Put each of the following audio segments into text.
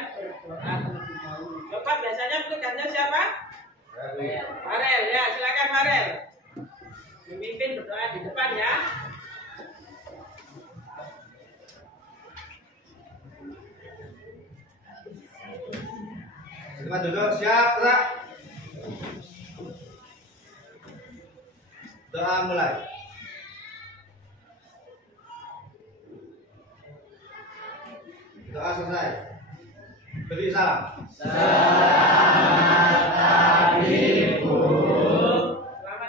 kalian berdoa terlebih dahulu. Coba biasanya petugasnya siapa? Farel ya, silakan Farel. Memimpin berdoa di depan ya. Silakan duduk, siap, gerak. Doa mulai. Doa selesai. Beri salam. Selamat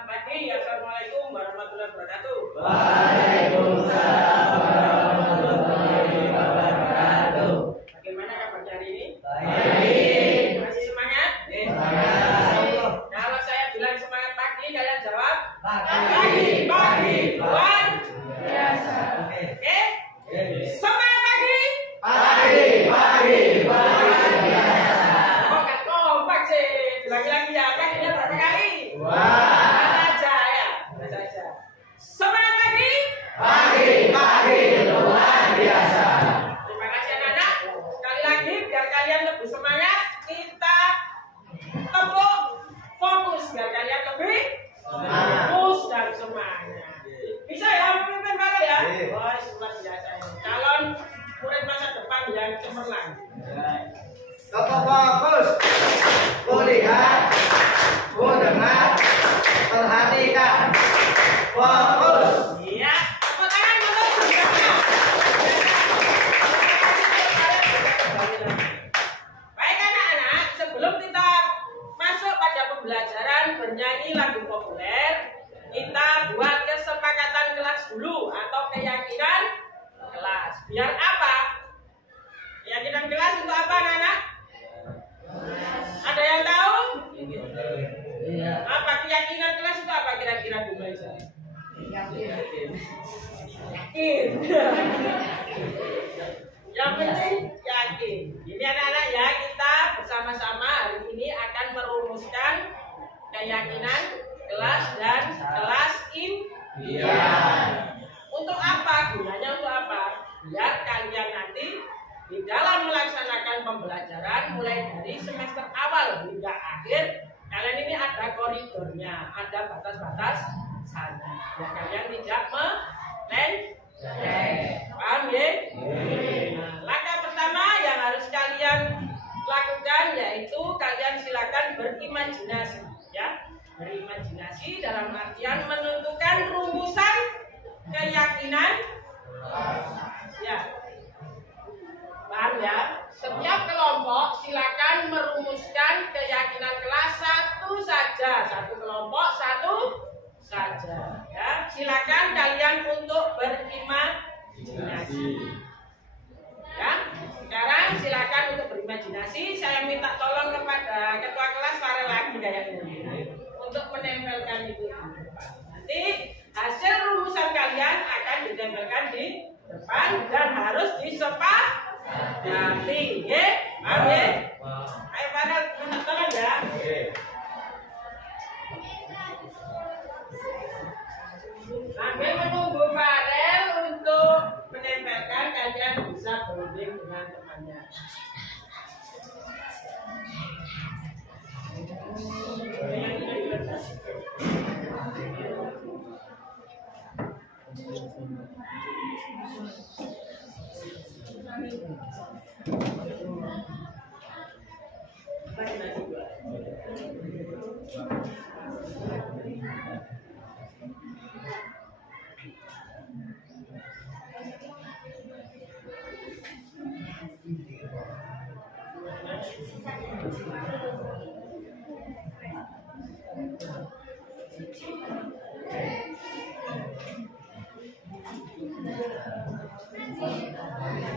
pagi, assalamualaikum warahmatullahi wabarakatuh. Waalaikumsalam warahmatullahi wabarakatuh. Bagaimana kabar hari ini? Baik. Masih semangat? Semangat. Kalau saya bilang semangat pagi, kalian jawab? Pagi. Luar Biasa. Oke? Semangat pagi. Pagi. Oh, nggak kompak sih. Lagi-lagi ya, kan ini berapa kali? Wah. Saja ya. Saja. Semangat pagi. Pagi. Luar biasa. Terima kasih anak-anak. Sekali lagi biar kalian lebih semangat, kita tepuk fokus biar kalian lebih fokus dan semangat. Bisa ya memimpin Farel ya? Oh, luar biasa ini. Calon murid masa depan yang cemerlang. Tepuk fokus. Ku lihat, ku dengar, perhatikan. Fokus. Iya, tepuk tangan untuk semuanya. Baik anak-anak, sebelum kita masuk pada pembelajaran bernyanyi lagu populer, kita buat kesepakatan kelas dulu atau keyakinan kelas. Biar apa? Keyakinan kelas untuk apa anak-anak? Ada yang tahu? Iya. Apa keyakinan kelas itu apa kira-kira Bu Maisa? Yakin. Yang penting yakin. Ini anak-anak ya, kita bersama-sama hari ini akan merumuskan keyakinan kelas dan kelas impian. Untuk apa? Gunanya untuk apa? Biar kalian nanti di dalam melaksanakan pembelajaran mulai dari semester awal hingga akhir, kalian ini ada koridornya, ada batas-batas sana. Biar kalian tidak paham ya? Nah, langkah pertama yang harus kalian lakukan yaitu kalian silakan berimajinasi, ya. Berimajinasi dalam artian menentukan rumusan keyakinan, ya. Paham ya? Setiap kelompok silakan merumuskan keyakinan kelas satu saja, satu kelompok satu saja. Ya, silakan kalian untuk berimajinasi. Ya, sekarang silakan untuk berimajinasi. Saya minta tolong kepada ketua kelas Farel lagi kayaknya untuk menempelkan itu. Nanti hasil rumusan kalian akan ditempelkan di depan dan harus disepakati. Ya, paham ya? Ayo Farel minta tolong ya. Sambil menunggu Farel untuk menempelkan, kalian bisa berunding dengan temannya.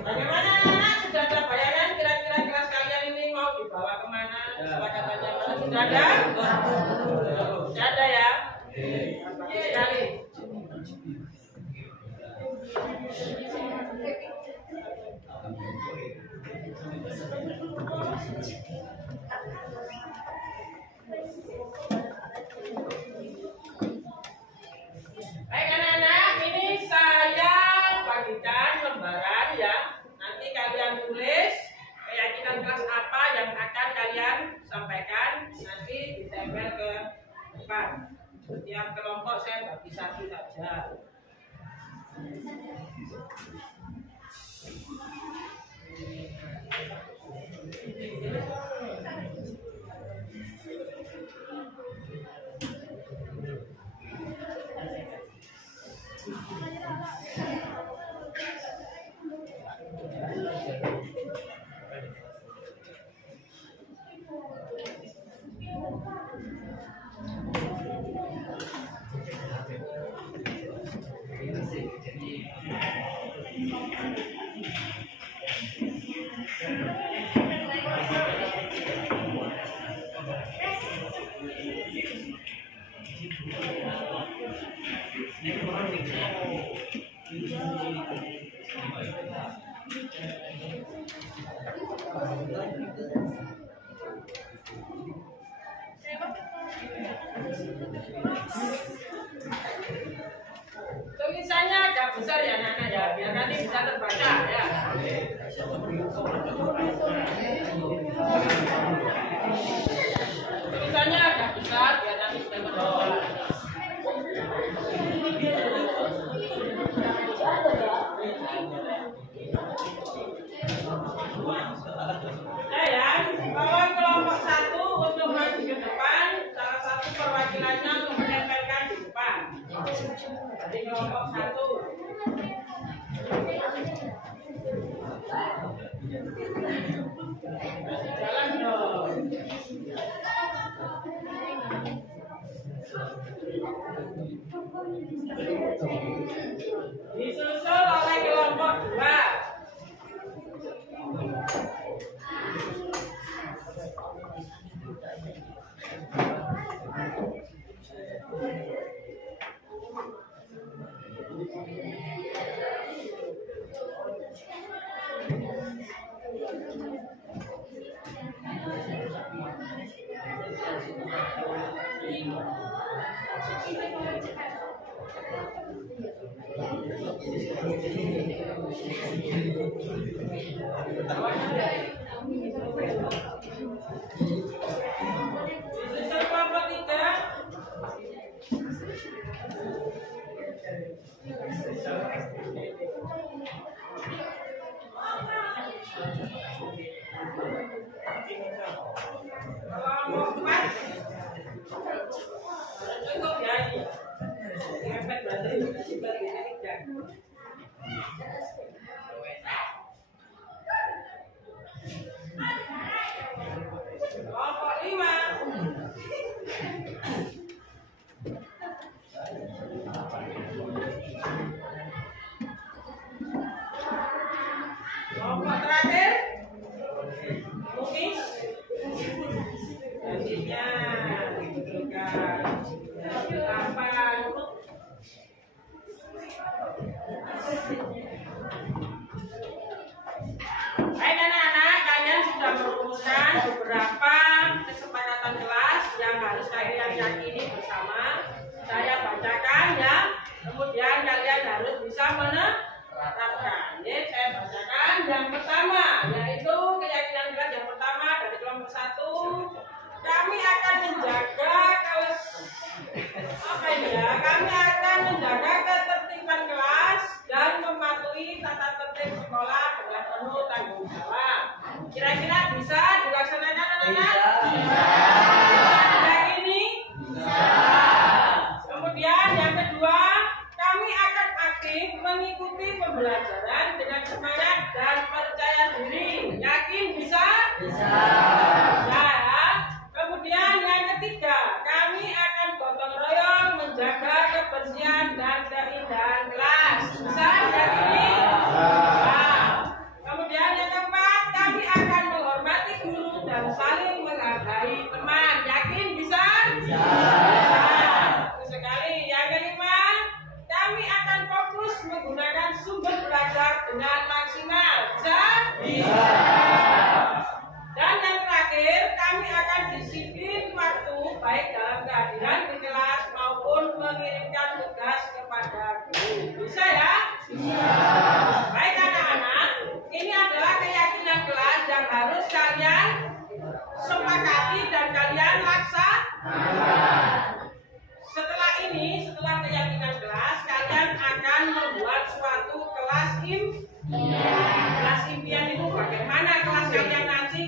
Bagaimana anak-anak? Sudah ada bayangan kira-kira kelas kalian ini mau dibawa kemana? Kesepakatannya mana? Sudah ada? Sudah ada ya? Bagus sekali. Baik anak-anak, ini saya bagikan lembaran ya. Nanti kalian tulis keyakinan kelas Tulisannya agak besar ya anak-anak ya, biar nanti bisa terbaca ya. Tulisannya agak besar biar nanti bisa terbaca. Ya, bahwa kelompok 1 untuk maju ke depan, salah satu perwakilannya untuk menempelkan di depan. Jadi kelompok 1. Jalan dong. Disusul oleh kelompok 2. Disusul kelompok 3. Kelompok 4. Cukup ya ini. Efek baterai sebagai 3. Kelompok 5. Kelompok terakhir. Lukis. Gajinya diberikan 8. Baik anak-anak, kalian sudah merumuskan beberapa kesepakatan kelas yang harus kalian yakini bersama. Saya bacakan ya, kemudian kalian harus bisa menerapkan. Ya, saya bacakan yang pertama, yaitu keyakinan kelas yang pertama dari kelompok 1. Kami akan menjaga kami akan menjaga ketertiban kelas dan mematuhi tata tertib sekolah dengan penuh tanggung jawab. Kira-kira bisa dilaksanakan anak-anak? Bisa. Ini? Bisa. Kemudian yang kedua, kami akan aktif mengikuti pembelajaran dengan semangat dan percaya diri. Yakin bisa? Bisa. Kemudian yang ketiga, kami akan gotong royong menjaga kebersihan dan keindahan kelas. Bisa yakini? Kemudian yang keempat, kami akan menghormati guru dan saling menghargai teman. Yakin bisa? Bisa. Bagus sekali. Yang kelima, kami akan fokus menggunakan sumber belajar dengan maksimal. Bisa? Bisa. Dan yang terakhir, kami akan disiplin waktu baik dalam kehadiran di kelas maupun mengirimkan tugas kepada guru. Bisa ya? Bisa. Baik anak-anak, ini adalah keyakinan kelas yang harus kalian sepakati dan kalian laksanakan. Setelah ini, setelah keyakinan kelas, kalian Kelas impian itu bagaimana kelas kalian nanti?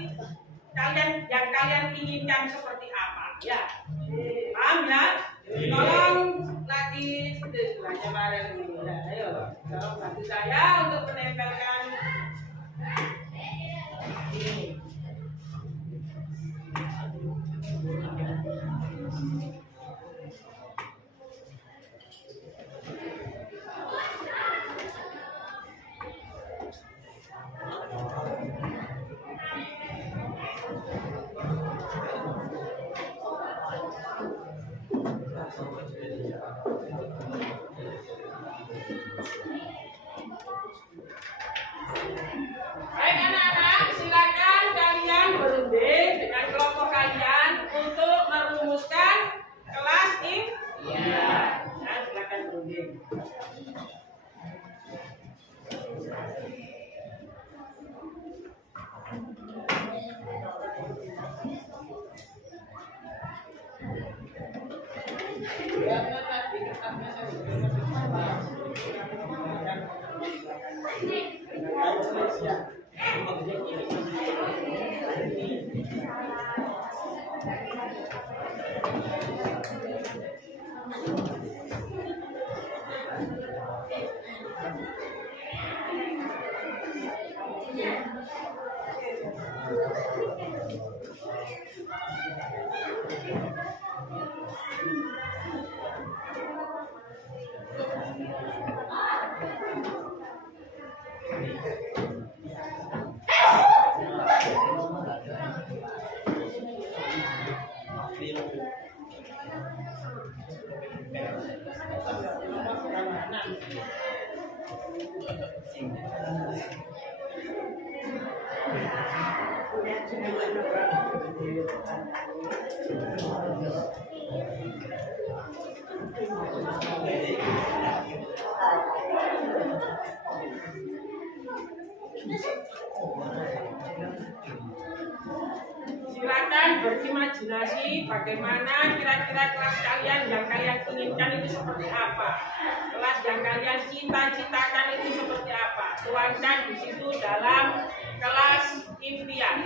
Yang kalian inginkan seperti apa? Ya, paham ya? Tolong lagi istilahnya bareng ini. Nah, ayo, tolong bantu saya untuk menempelkan ini. Baik anak-anak, silakan kalian berunding dengan kelompok kalian untuk merumuskan kelas impian. Nah, silakan berunding. Silakan berimajinasi bagaimana kira-kira kelas kalian yang kalian inginkan itu seperti apa. Kelas yang kalian cita-citakan itu seperti apa. Tuangkan di situ dalam kelas impian.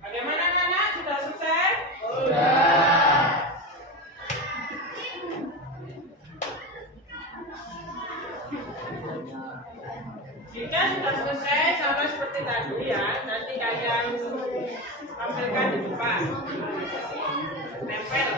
Bagaimana anak-anak? Sudah selesai? Sudah. Jika sudah selesai, sama Nempel.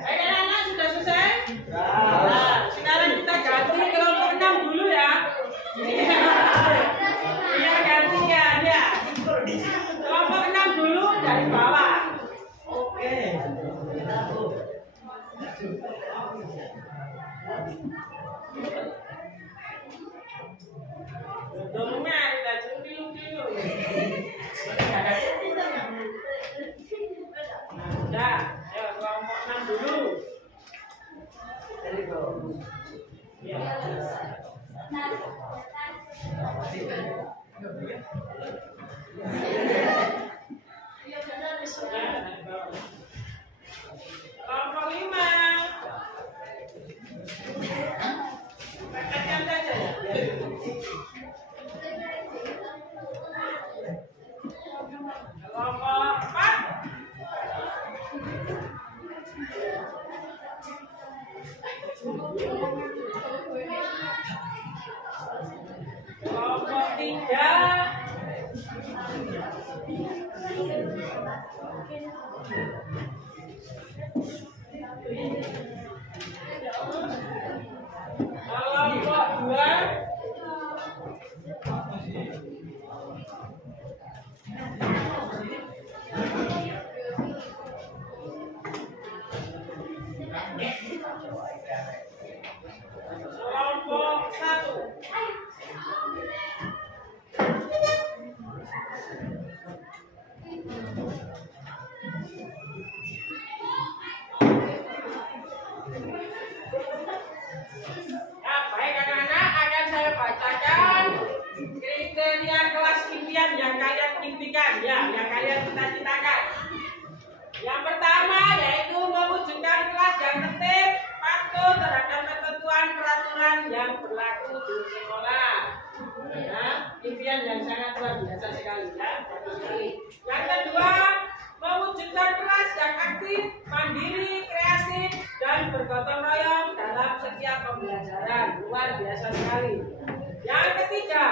Anak-anak sudah selesai? Nah, sekarang kita ganti kelompok 6 dulu ya. Iya gantian ya. Kelompok 6 dulu dari bawah. Oke. Dorongnya kita dulu. Nah, ayo kelompok 6 dulu. Ya. Kelompok 5. Angkatkan saja ya. Kelompok 4. Kelompok 3. Kelompok 2. Kelompok 1. Baik anak-anak, akan saya bacakan kriteria kelas impian yang kalian impikan ya, yang kalian cita-citakan. Yang pertama yaitu mewujudkan kelas yang tertib, patuh terhadap ketentuan peraturan yang berlaku di sekolah. Ya, impian yang sangat luar biasa sekali ya. Yang kedua, mewujudkan kelas yang aktif, mandiri, kreatif, dan bergotong royong dalam setiap pembelajaran. Luar biasa sekali. Yang ketiga,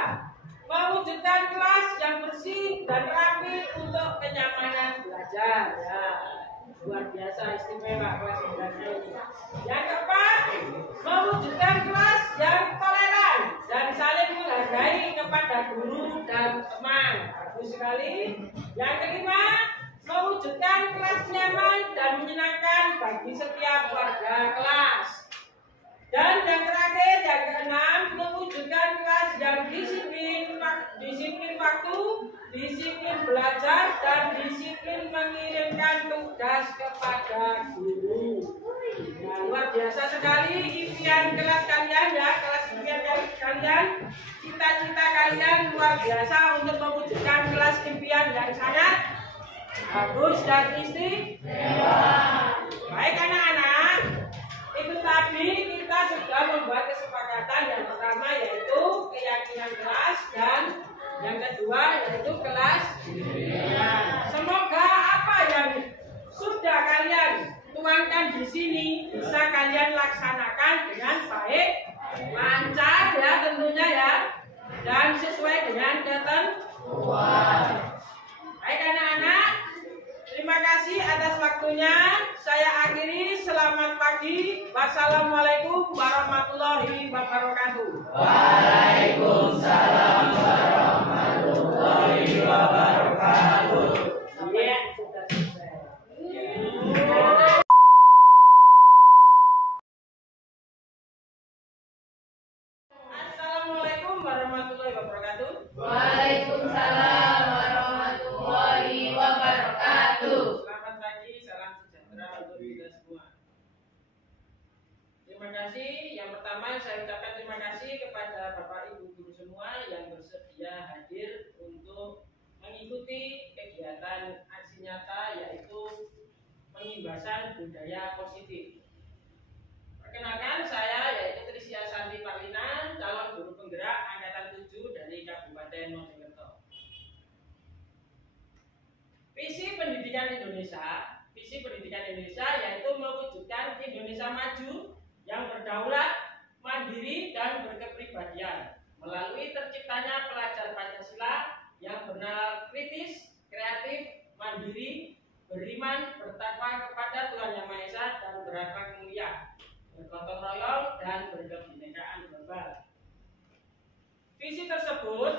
mewujudkan kelas yang bersih dan rapi untuk kenyamanan belajar. Ya, luar biasa istimewa kelas belajar ini. Yang keempat, mewujudkan kelas yang toleran dan saling menghargai kepada guru dan teman. Bagus sekali. Yang kelima, mewujudkan kelas nyaman dan menyenangkan bagi setiap warga kelas. Dan yang terakhir, yang keenam, mewujudkan kelas yang disiplin waktu, disiplin belajar, dan disiplin mengirimkan tugas kepada guru. Nah, luar biasa sekali impian kelas kalian ya, kelas impian kalian, cita-cita kalian luar biasa untuk mewujudkan kelas impian yang sangat bagus dan istimewa. Baik anak-anak, itu tadi kita sudah membuat kesepakatan yang pertama yaitu keyakinan kelas dan yang kedua yaitu kelas impian. Semoga apa yang sudah kalian tuangkan di sini bisa kalian laksanakan dengan baik, lancar ya tentunya ya, dan sesuai dengan ketentuan. lagi. Wassalamualaikum warahmatullahi wabarakatuh. Waalaikumsalam warahmatullahi wabarakatuh. Ya, sudah selesai. Assalamualaikum warahmatullahi wabarakatuh. Waalaikumsalam warahmatullahi wabarakatuh. Selamat pagi, salam sejahtera untuk kita semua. Terima kasih. Yang pertama saya ucapkan terima kasih kepada Bapak Ibu guru semua yang bersedia hadir untuk mengikuti kegiatan aksi nyata yaitu pengimbasan budaya positif. Perkenalkan, saya yaitu Trisya Santi Parlina, calon guru penggerak angkatan 7 dari Kabupaten Mojokerto. Visi pendidikan Indonesia yaitu mewujudkan Indonesia maju yang berdaulat, mandiri dan berkepribadian melalui terciptanya pelajar Pancasila yang bernalar kritis, kreatif, mandiri, beriman, bertakwa kepada Tuhan Yang Maha Esa dan berakhlak mulia, bergotong royong dan berkebinekaan global. Visi tersebut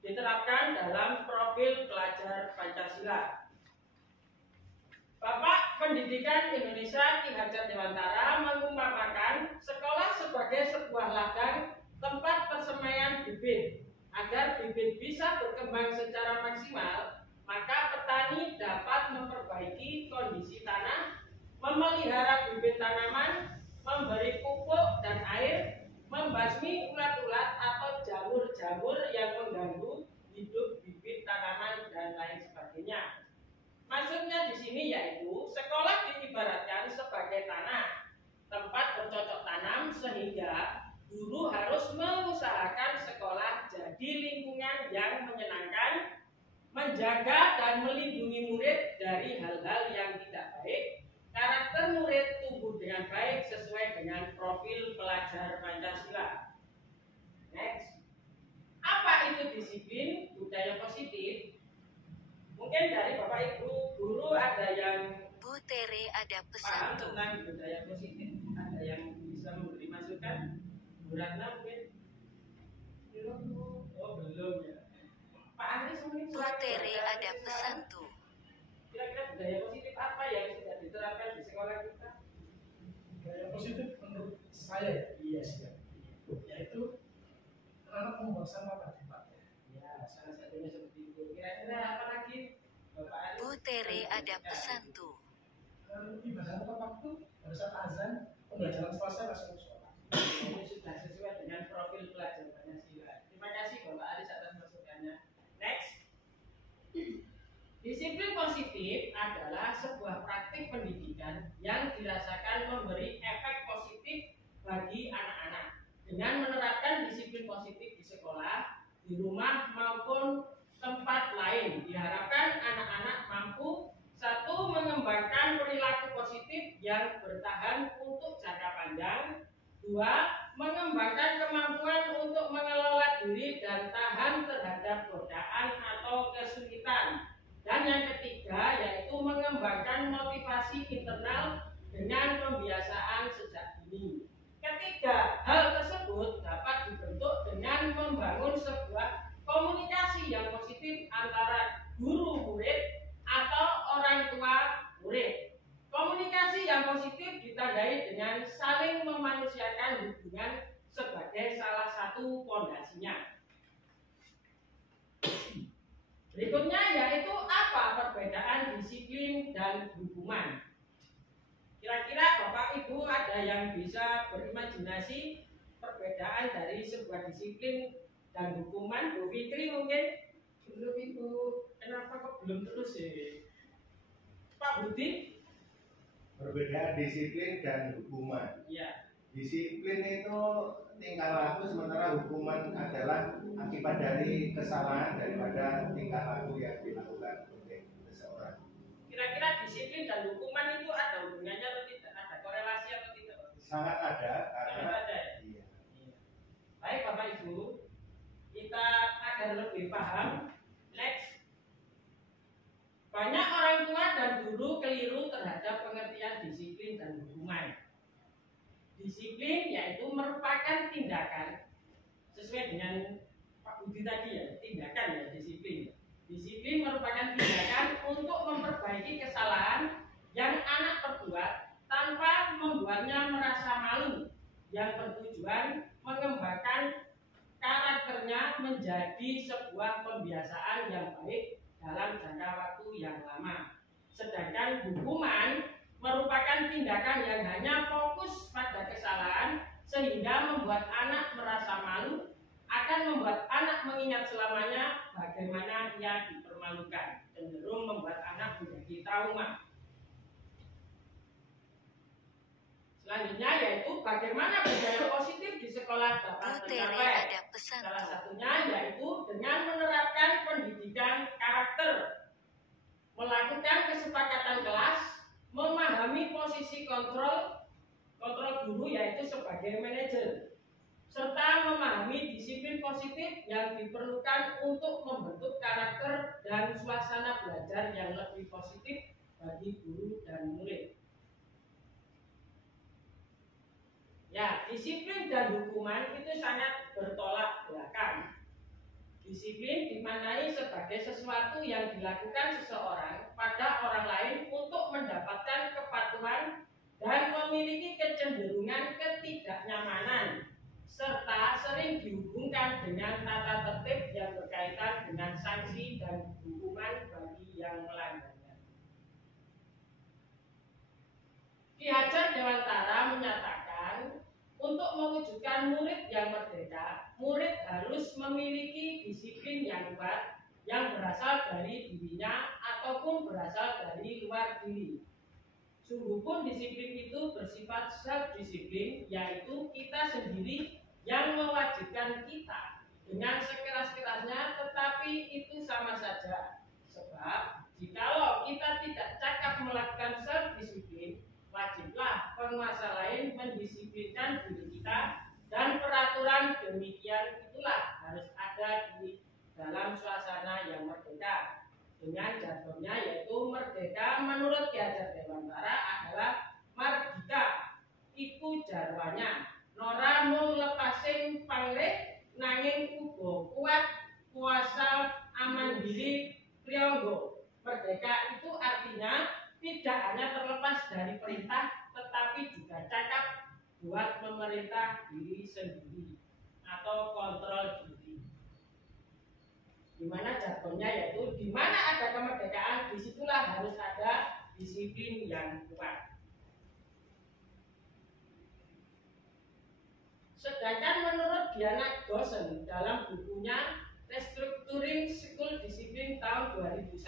diterapkan dalam profil pelajar Pancasila. Bapak Pendidikan Indonesia Ki Hajar Dewantara mengumpamakan sekolah sebagai sebuah ladang tempat persemaian bibit. Agar bibit bisa berkembang secara maksimal, maka petani dapat memperbaiki kondisi tanah, memelihara bibit tanaman, memberi pupuk dan air, membasmi ulat-ulat atau jamur-jamur yang mengganggu hidup bibit tanaman dan lain sebagainya. Maksudnya di sini yaitu sekolah diibaratkan sebagai tanah, tempat bercocok tanam sehingga guru harus mengusahakan sekolah jadi lingkungan yang menyenangkan, menjaga dan melindungi murid dari hal-hal yang tidak baik. Karakter murid tumbuh dengan baik sesuai dengan profil pelajar Pancasila. Next. Apa itu disiplin budaya positif? Mungkin dari Bapak Ibu guru ada yang Bu Tere ada paham pesan tuh. tentang budaya positif, ada yang bisa memberi masukan. Bu Ratna mungkin belum ya. Pak Aris mungkin Bu Tere ada pesan tuh. Kira-kira budaya positif apa yang sudah diterapkan di sekolah kita? Budaya positif menurut saya Iya sih. yaitu anak membuang sampah pada tempatnya. Ya, salah satunya seperti itu. Kira-kira apa lagi? Bapak Aris. Bu Tere ada pesan tuh. Ibadah tepat waktu pada saat azan, pembelajaran selesai langsung ke sekolah. Ini sudah sesuai dengan profil pelajar Pancasila. Terima kasih Bapak Aris atas masukannya. Next. Disiplin positif adalah sebuah praktik pendidikan yang dirasakan memberi efek positif bagi anak-anak. Dengan menerapkan disiplin positif di sekolah, di rumah maupun tempat lain, diharapkan anak-anak mampu satu, mengembangkan perilaku positif yang bertahan untuk jangka panjang. Dua, mengembangkan kemampuan untuk mengelola diri dan tahan terhadap godaan atau kesulitan. Dan yang ketiga yaitu mengembangkan motivasi internal dengan pembiasaan sejak dini. Ketiga hal tersebut dapat dibentuk dengan membangun sebuah komunikasi yang positif antara guru murid atau orang tua murid. Komunikasi yang positif ditandai dengan saling memanusiakan hubungan sebagai salah satu pondasinya. Berikutnya yaitu apa perbedaan disiplin dan hukuman. Kira-kira Bapak Ibu ada yang bisa berimajinasi perbedaan dari sebuah disiplin dan hukuman? Bu Fikri mungkin? Belum Ibu. Kenapa kok belum terus ya? Pak Budi? Perbedaan disiplin dan hukuman. Iya. Disiplin itu tingkah laku, sementara hukuman adalah akibat dari kesalahan daripada tingkah laku yang dilakukan oleh seseorang. Kira-kira disiplin dan hukuman itu ada hubungannya atau tidak? Ada korelasi atau tidak? Sangat ada karena Sangat ada ya? iya. Baik Bapak Ibu, kita agar lebih paham. Next. Banyak orang tua dan guru keliru terhadap pengertian disiplin dan hukuman. Disiplin yaitu merupakan tindakan sesuai dengan Pak Budi tadi ya, tindakan ya disiplin. Disiplin merupakan tindakan untuk memperbaiki kesalahan yang anak perbuat tanpa membuatnya merasa malu, yang bertujuan mengembangkan karakternya menjadi sebuah kebiasaan yang baik dalam jangka waktu yang lama. Sedangkan hukuman merupakan tindakan yang hanya fokus pada kesalahan sehingga membuat anak merasa malu, akan membuat anak mengingat selamanya bagaimana ia dipermalukan, cenderung membuat anak menjadi trauma. Selanjutnya yaitu bagaimana budaya positif di sekolah dapat tercapai. Salah satunya yaitu dengan menerapkan pendidikan karakter, melakukan kesepakatan kelas, memahami posisi kontrol guru yaitu sebagai manajer, serta memahami disiplin positif yang diperlukan untuk membentuk karakter dan suasana belajar yang lebih positif bagi guru dan murid. Ya, disiplin dan hukuman itu sangat bertolak belakang. Disiplin dimaknai sebagai sesuatu yang dilakukan seseorang pada orang lain untuk mendapatkan kepatuhan dan memiliki kecenderungan ketidaknyamanan, serta sering dihubungkan dengan tata tertib yang berkaitan dengan sanksi dan hukuman bagi yang melanggarnya. Ki Hajar Dewantara menyatakan, untuk mewujudkan murid yang merdeka, murid harus memiliki disiplin yang kuat yang berasal dari dirinya ataupun berasal dari luar diri. Sungguh pun disiplin itu bersifat self-disiplin, yaitu kita sendiri yang mewajibkan kita dengan sekeras-kerasnya, tetapi itu sama saja. Sebab jikalau kita tidak cakap melakukan self-disiplin, wajiblah penguasa lain mendisiplinkan diri kita, dan peraturan demikian itulah harus ada di dalam suasana yang merdeka. Dengan jargonnya yaitu merdeka menurut Ki Hajar Dewantara adalah mardika iku jarwanya nora mung lepasing pangrih nanging uga kuat kuasa amandiri priyangga. Merdeka itu artinya tidak hanya terlepas dari perintah, tetapi juga cakap buat memerintah diri sendiri atau kontrol diri. Di mana jargonnya yaitu di mana ada kemerdekaan, disitulah harus ada disiplin yang kuat. Sedangkan menurut Diana Gosen dalam bukunya Restructuring School Discipline tahun 2001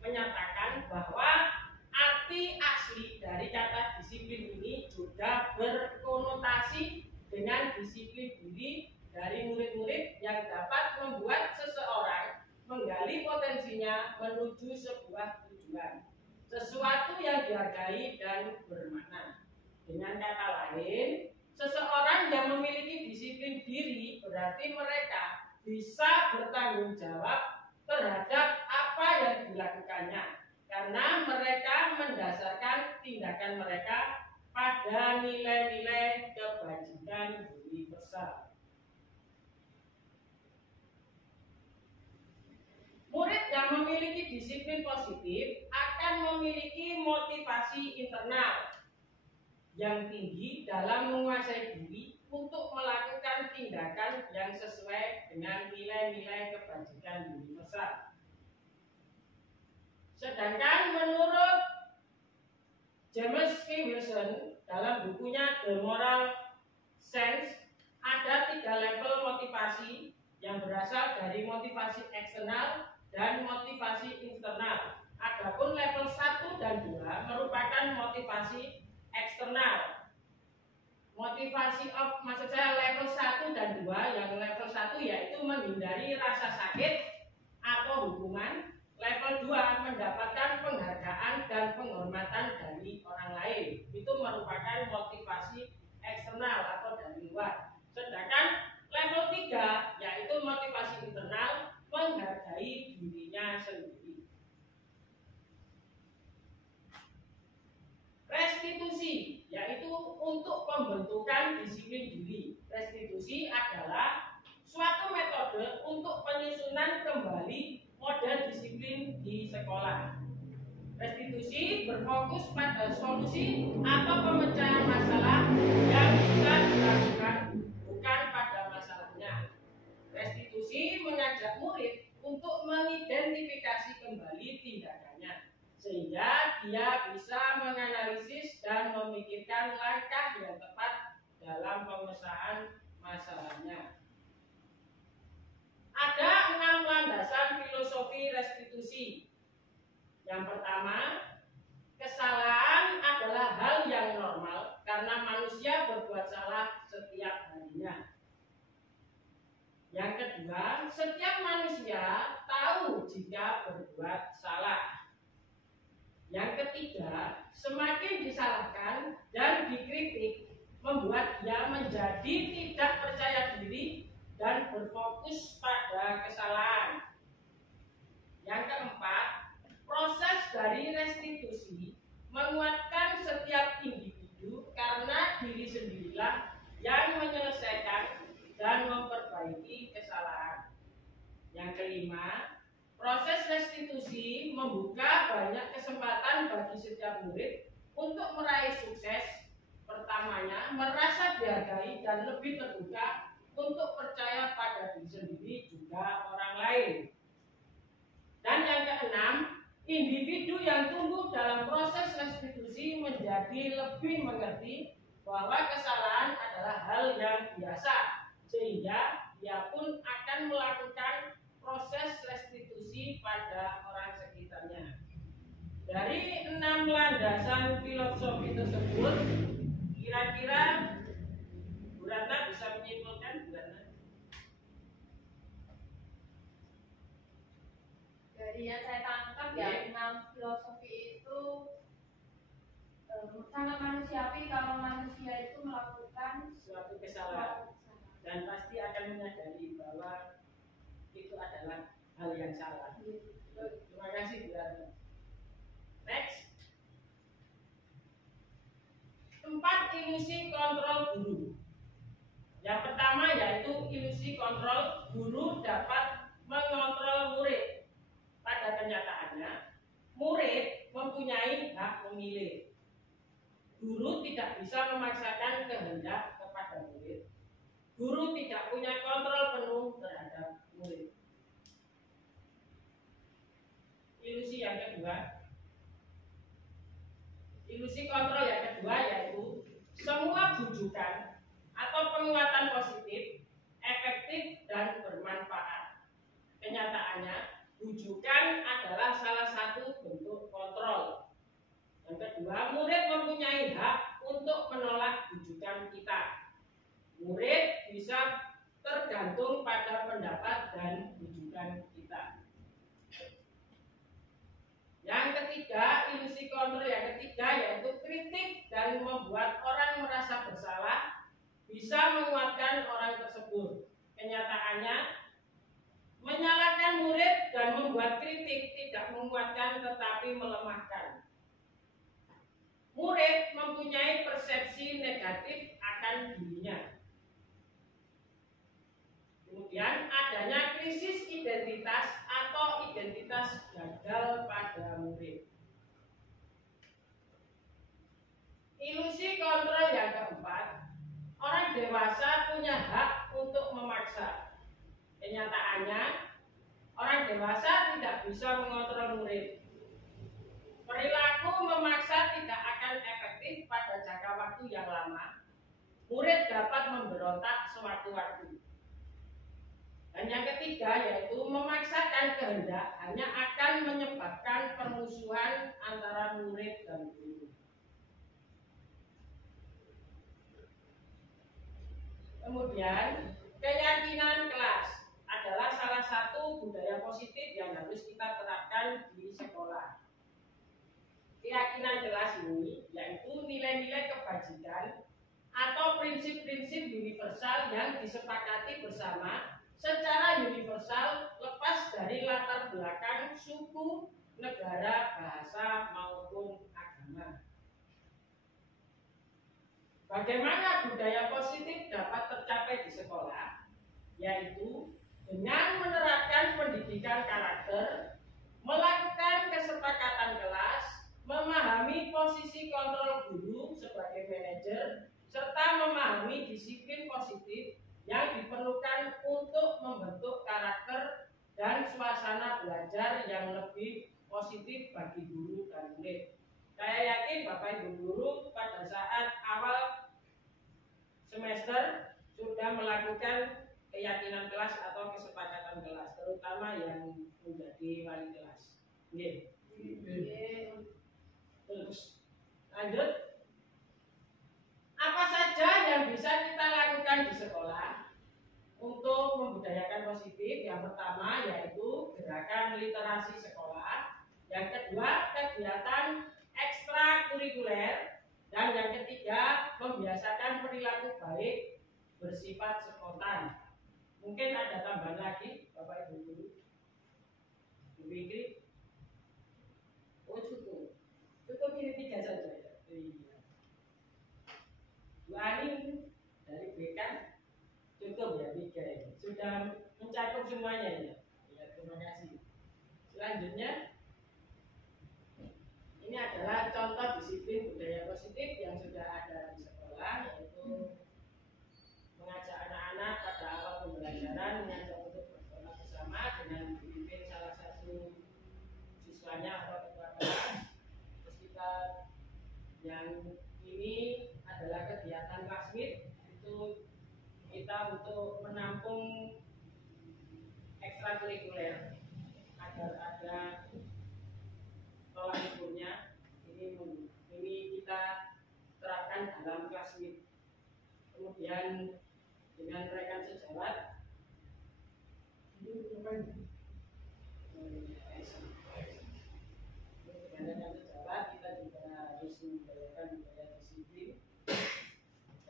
menyatakan bahwa arti asli dari kata disiplin ini juga berkonotasi dengan disiplin diri dari murid-murid yang dapat membuat seseorang menggali potensinya menuju sebuah tujuan, sesuatu yang dihargai dan bermakna. Dengan kata lain, seseorang yang memiliki disiplin diri berarti mereka bisa bertanggung jawab terhadap apa yang dilakukannya, karena mereka mendasarkan tindakan mereka pada nilai-nilai kebajikan universal. Murid yang memiliki disiplin positif akan memiliki motivasi internal yang tinggi dalam menguasai diri untuk melakukan tindakan yang sesuai dengan nilai-nilai kebajikan universal. Sedangkan menurut James K. Wilson dalam bukunya The Moral Sense, ada 3 level motivasi yang berasal dari motivasi eksternal dan motivasi internal. Adapun level 1 dan 2 merupakan motivasi eksternal. Maksud saya level 1 dan 2, yang level 1 yaitu menghindari rasa sakit atau hukuman. Level 2 mendapatkan penghargaan dan penghormatan dari orang lain. Itu merupakan motivasi eksternal atau dari luar. Sedangkan level 3 yaitu motivasi internal, menghargai dirinya sendiri. Restitusi yaitu untuk pembentukan disiplin diri. Restitusi adalah suatu metode untuk penyusunan kembali model disiplin di sekolah. Restitusi berfokus pada solusi atau pemecahan masalah yang bisa dilakukan, bukan pada masalahnya. Restitusi mengajak murid untuk mengidentifikasi kembali tindakannya, sehingga dia bisa menganalisis dan memikirkan langkah yang tepat dalam pemecahan masalahnya. Ada 6 landasan filosofi restitusi. Yang pertama, kesalahan adalah hal yang normal karena manusia berbuat salah setiap harinya. Yang kedua, setiap manusia tahu jika berbuat salah. Yang ketiga, semakin disalahkan dan dikritik membuat dia menjadi tidak percaya diri dan berfokus pada kesalahan. Yang keempat, proses dari restitusi menguatkan setiap individu karena diri sendirilah yang menyelesaikan dan memperbaiki kesalahan. Yang kelima, proses restitusi membuka banyak kesempatan bagi setiap murid untuk meraih sukses. Pertamanya, merasa dihargai dan lebih terbuka untuk percaya pada diri sendiri juga orang lain. Dan yang keenam, individu yang tumbuh dalam proses restitusi menjadi lebih mengerti bahwa kesalahan adalah hal yang biasa, sehingga dia pun akan melakukan proses restitusi pada orang sekitarnya. Dari 6 landasan filosofi tersebut, kira-kira Bu Ratna bisa menyimpulkan, Bu Ratna? Dari yang saya tangkap ya, 6 filosofi itu sangat manusiawi kalau manusia itu melakukan suatu kesalahan dan pasti akan menyadari bahwa itu adalah hal yang salah. Terima kasih Bu Ratna. Next. 4 ilusi kontrol guru. Yang pertama yaitu ilusi kontrol guru dapat mengontrol murid. Pada kenyataannya, murid mempunyai hak memilih. Guru tidak bisa memaksakan kehendak kepada murid. Guru tidak punya kontrol penuh terhadap murid. Ilusi yang kedua. Ilusi kontrol yang kedua yaitu semua bujukan atau penguatan positif, efektif dan bermanfaat. Kenyataannya, bujukan adalah salah satu bentuk kontrol. Yang kedua, murid mempunyai hak untuk menolak bujukan kita. Murid bisa tergantung pada pendapat dan bujukan kita. Yang ketiga, ilusi kontrol yang ketiga yaitu kritik dan membuat orang merasa bersalah bisa menguatkan orang tersebut. Kenyataannya, menyalahkan murid dan membuat kritik tidak menguatkan tetapi melemahkan. Murid mempunyai persepsi negatif akan dirinya. Kemudian adanya krisis identitas atau identitas gagal pada murid. Ilusi kontrol yang keempat, orang dewasa punya hak untuk memaksa. Kenyataannya, orang dewasa tidak bisa mengontrol murid. Perilaku memaksa tidak akan efektif pada jangka waktu yang lama. Murid dapat memberontak sewaktu-waktu. Dan yang ketiga yaitu memaksakan kehendak hanya akan menyebabkan permusuhan antara murid dan guru. Kemudian, keyakinan kelas adalah salah satu budaya positif yang harus kita terapkan di sekolah. Keyakinan kelas ini yaitu nilai-nilai kebajikan atau prinsip-prinsip universal yang disepakati bersama secara universal lepas dari latar belakang suku, negara, bahasa maupun agama. Bagaimana budaya positif dapat tercapai di sekolah? Yaitu dengan menerapkan pendidikan karakter, melakukan kesepakatan kelas, memahami posisi kontrol guru sebagai manajer, serta memahami disiplin positif yang diperlukan untuk membentuk karakter dan suasana belajar yang lebih positif bagi guru dan murid. Saya yakin Bapak Ibu guru pada saat awal semester sudah melakukan keyakinan kelas atau kesepakatan kelas, terutama yang menjadi wali kelas. Oke. Terus lanjut. Apa saja yang bisa kita lakukan di sekolah untuk membudayakan positif? Yang pertama yaitu gerakan literasi sekolah. Yang kedua, kegiatan ekstrakurikuler. Dan yang ketiga, membiasakan perilaku baik bersifat spontan. Mungkin ada tambahan lagi, Bapak Ibu guru? Bu Fikri? Oh cukup. Cukup ini 3 saja ya. Iya. Bu Ani dari BK cukup ya 3 ini. Sudah mencakup semuanya ya. Ya, terima kasih. Selanjutnya ini adalah contoh disiplin budaya positif yang sudah ada di sekolah, yaitu mengajak anak-anak pada awal pembelajaran, mengajak untuk berdoa bersama dengan dipimpin salah satu siswanya atau ketua kelas. Terus kita yang ini adalah kegiatan classmeet, itu kita untuk menampung ekstrakurikuler agar ada tolak ukurnya. Ini kita terapkan dalam classmeet. Kemudian dengan rekan sejawat dengan rekan sejawat kita juga harus membudayakan budaya disiplin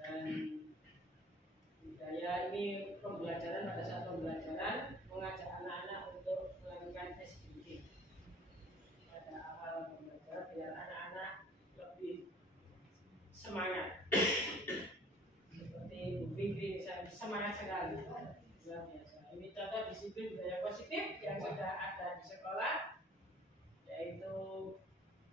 dan budaya ini pembelajaran. Pada saat pembelajaran mengajak anak-anak untuk melakukan SDG pada awal pembelajaran biar anak-anak lebih semangat. Seperti Bu Fikri misalnya semangat sekali, luar biasa. Ini contoh disiplin budaya positif yang sudah ada di sekolah, yaitu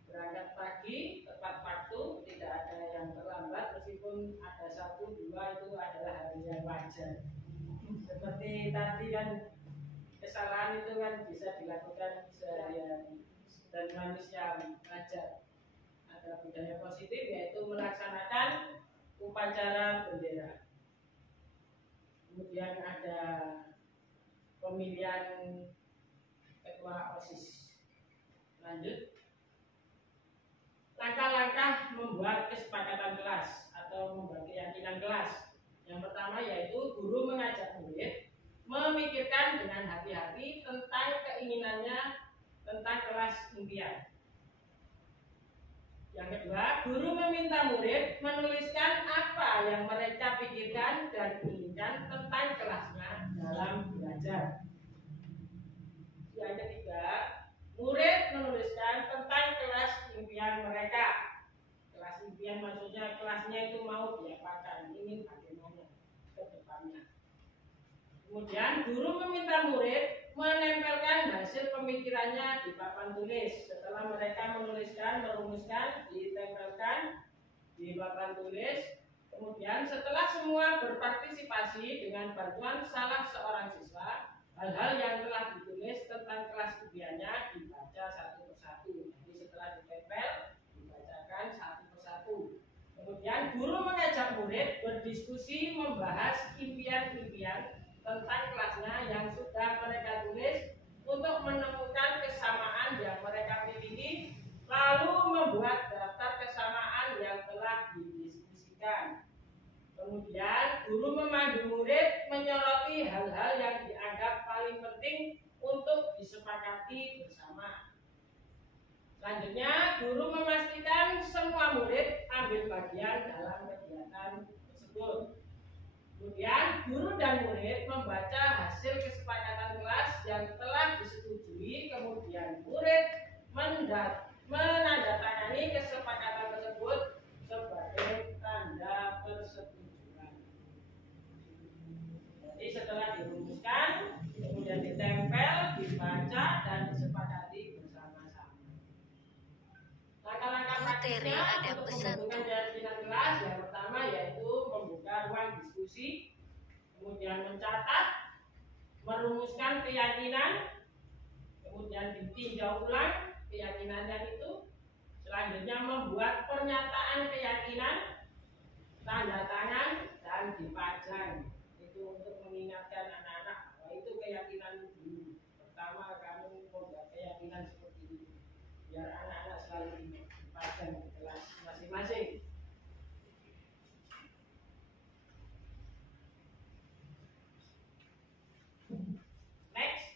berangkat pagi tepat waktu, tidak ada yang terlambat, meskipun ada 1, 2 itu adalah hari yang wajar. Seperti tadi kan kesalahan itu kan bisa dilakukan sehari-hari dan manusia wajar. Ada budaya positif yaitu melaksanakan upacara bendera. Kemudian ada pemilihan ketua OSIS. Lanjut. Langkah-langkah membuat kesepakatan kelas atau membuat keyakinan kelas. Yang pertama yaitu guru mengajak murid memikirkan dengan hati-hati tentang keinginannya tentang kelas impian. Yang kedua, guru meminta murid menuliskan apa yang mereka pikirkan dan inginkan tentang kelasnya dalam belajar. Yang ketiga, murid menuliskan tentang kelas impian mereka. Kelas impian maksudnya kelasnya itu mau diapakan, ingin bagaimana ke depannya. Kemudian guru meminta murid menempelkan hasil pemikirannya di papan tulis. Setelah mereka menuliskan, merumuskan, ditempelkan di papan tulis. Kemudian setelah semua berpartisipasi dengan bantuan salah seorang siswa, hal-hal yang telah ditulis tentang kelas impiannya dibaca satu persatu. Jadi setelah ditempel, dibacakan satu persatu. Kemudian guru mengajak murid berdiskusi membahas impian-impian tentang kelasnya yang sudah mereka tulis untuk menemukan kesamaan yang mereka miliki, lalu membuat daftar kesamaan yang telah didiskusikan. Kemudian guru memandu murid menyoroti hal-hal yang dianggap paling penting untuk disepakati bersama. Selanjutnya, guru memastikan semua murid ambil bagian dalam kegiatan tersebut. Kemudian guru dan murid membaca hasil kesepakatan kelas yang telah disetujui. Kemudian murid menandatangani kesepakatan tersebut sebagai tanda dipel, dibaca, dan disepakati bersama-sama. Langkah-langkah Bu Tere praktisnya ada untuk pesan membentukkan tuh. keyakinan kelas yang pertama yaitu membuka ruang diskusi, kemudian mencatat, merumuskan keyakinan, kemudian ditinjau ulang keyakinannya itu, selanjutnya membuat pernyataan keyakinan, tanda tangan, dan dipajang. Itu untuk mengingatkan anak-anak bahwa itu keyakinan dulu. Pertama kamu membuat keyakinan seperti ini, biar anak-anak selalu ingat, dipajang di kelas masing-masing. Next.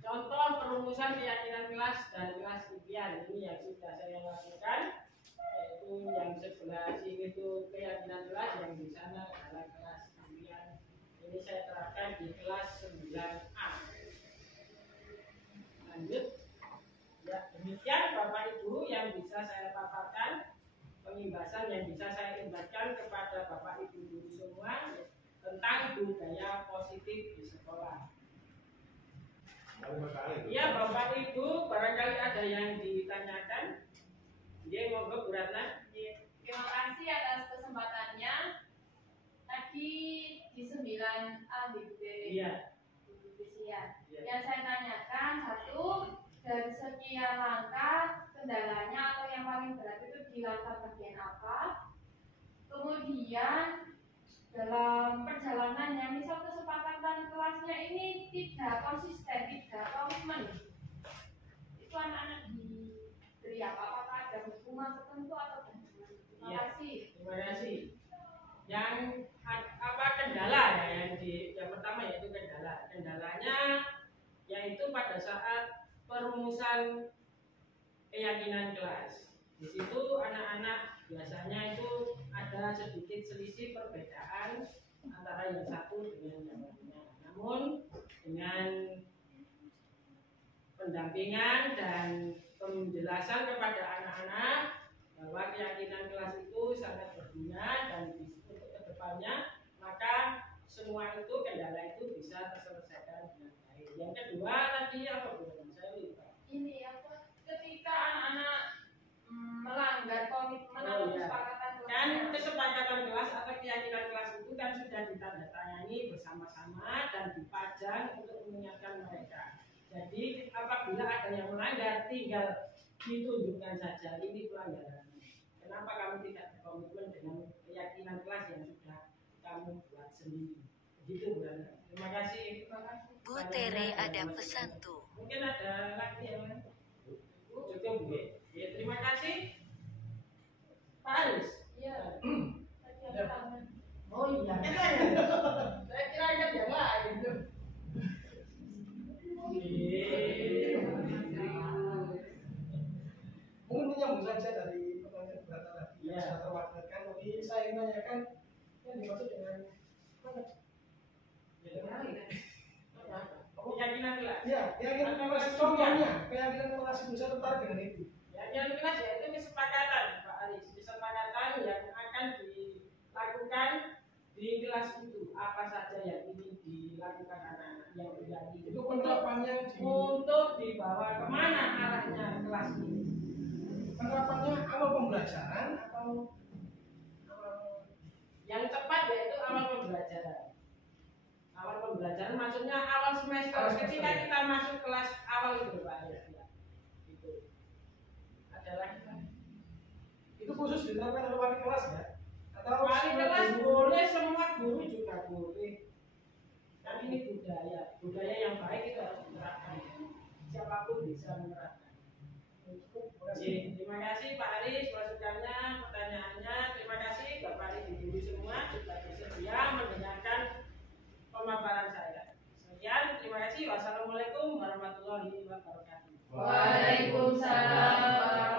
Contoh perumusan keyakinan kelas dan kelas impian ini yang sudah saya lakukan, yaitu yang sebelah sini itu keyakinan kelas, yang di sana adalah kelas impian. Ini saya terapkan di kelas 9A. Lanjut. Ya, demikian Bapak Ibu yang bisa saya paparkan, pengimbasan yang bisa saya imbatkan kepada Bapak Ibu guru semua tentang budaya positif di sekolah. Ya Bapak Ibu, barangkali ada yang ditanyakan. Dia monggo Bu Ratna. Terima kasih atas kesempatannya. Tadi di 9A gitu Iya. Yang saya tanyakan satu, dari sekian langkah kendalanya atau yang paling berat itu di langkah bagian apa? Kemudian dalam perjalanannya, misal kesepakatan kelasnya ini tidak konsisten, tidak komitmen, itu anak-anak diberi apa? Apakah ada hukuman tertentu atau bagaimana? Terima kasih. Terima kasih. Yang apa kendala ya yang pertama yaitu kendala. Kendalanya yaitu pada saat perumusan keyakinan kelas. Di situ anak-anak biasanya itu ada sedikit selisih perbedaan antara yang satu dengan yang lainnya. Namun dengan pendampingan dan penjelasan kepada anak-anak bahwa keyakinan kelas itu sangat berguna dan untuk kedepannya, maka semua itu kendala itu bisa terselesaikan dengan baik. Yang kedua tadi apa Bu? Saya lupa. Ini apa? Ketika anak-anak melanggar komitmen atau kesepakatan kelas. Kan kesepakatan kelas atau keyakinan kelas itu kan sudah ditandatangani bersama-sama dan dipajang untuk mengingatkan mereka. Jadi apabila ada yang melanggar, tinggal ditunjukkan saja ini pelanggaran. Kenapa kamu tidak berkomitmen dengan keyakinan kelas yang sudah kamu buat sendiri? Begitu Bu Rana. Terima kasih. Bu Tere ada pesan tuh. Mungkin ada lagi yang lain. Cukup Bu. Ya, terima kasih. Pak Aris. Iya. Tadi ada tangan. Oh iya. Saya kira kan yang lain tuh. Mungkin menyambung saja dari pertanyaan berat tadi yang sudah terwakilkan. Tapi saya ingin menanyakan yang dimaksud dengan mana? Keyakinan kelas. Ya, keyakinan kelas contohnya, keyakinan kelas itu saya tertarik dengan itu. Keyakinan kelas ya itu kesepakatan Pak Aris, kesepakatan yang akan dilakukan di kelas itu, apa saja yang ingin dilakukan anak-anak yang menjadi Itu penerapannya untuk dibawa kemana arahnya kelas ini. Penerapannya awal pembelajaran atau yang tepat yaitu awal pembelajaran. Awal pembelajaran maksudnya awal semester. Ketika kita masuk kelas awal itu Pak ya. Itu. Ada lagi Pak? itu khusus diterapkan oleh wali kelas ya? Atau Wali kelas boleh, semua guru juga boleh. Dan ini budaya yang baik itu harus diterapkan. Siapapun bisa menerapkan. Terima kasih Pak Aris masukannya, pertanyaannya. Terima kasih Bapak Ibu semua sudah bersedia mendengarkan pemaparan saya. Sekian, terima kasih. Wassalamualaikum warahmatullahi wabarakatuh. Waalaikumsalam.